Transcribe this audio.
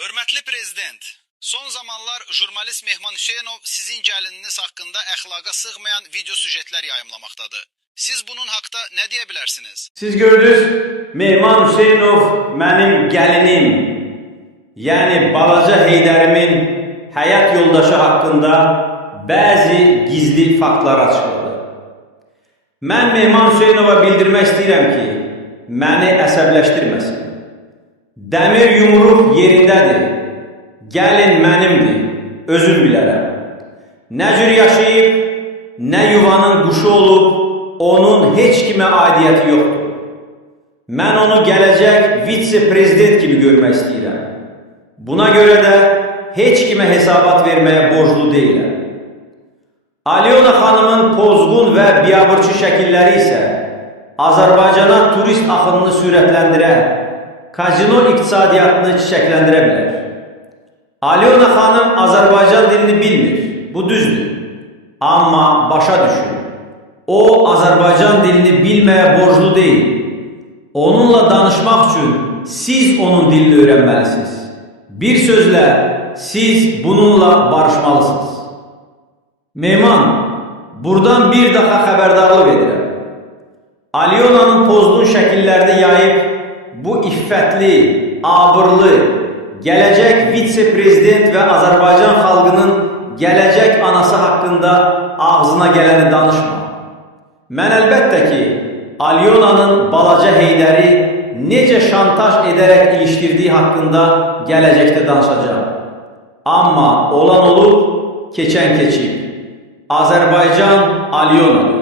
Hörmətli prezident, son zamanlar jurnalist Mehman Hüseynov sizin gəlininiz haqqında əxlaqa sığmayan video süjetlər yayımlamaqdadır. Siz bunun haqda nə deyə bilərsiniz? Siz gördünüz, Mehman Hüseynov mənim gəlinim, yəni balaca Heydərimin həyat yoldaşı haqqında bəzi gizli faktlar açıqladı. Mən Mehman Hüseynova bildirmək istəyirəm ki, məni əsəbləşdirməsin. Dəmir yumruq yerindədir, gəlin mənimdir, özüm bilərəm. Nə cür yaşayıb, nə yuvanın quşu olub, onun heç kimə aidiyyəti yoxdur. Mən onu gələcək vitse-prezident kimi görmək istəyirəm. Buna görə də heç kimə hesabat verməyə borclu deyiləm. Alyona xanımın pozğun və biabırçı şəkilləri isə Azərbaycana turist axınını sürətləndirə, kazino iqtisadiyyatını çiçəkləndirə bilər. Alyona xanım Azərbaycan dilini bilmir, bu düzdür. Amma başa düşün, o Azərbaycan dilini bilməyə borclu deyil. Onunla danışmaq üçün siz onun dilini öyrənməlisiniz. Bir sözlə, siz bununla barışmalısınız. Mehman, buradan bir daha xəbərdarlıq edirəm. Alyonanın pozğun şəkillərini yayıb, bu iffətli, abırlı, gələcək vitse-prezident və Azərbaycan xalqının gələcək anası haqqında ağzına gələni danışma. Mən əlbəttə ki, Alyonanın balaca Heydəri necə şantaj edərək ilişdirdiyi haqqında gələcəkdə danışacağım. Amma olan olub, keçən keçib. Azərbaycan Alyonadır.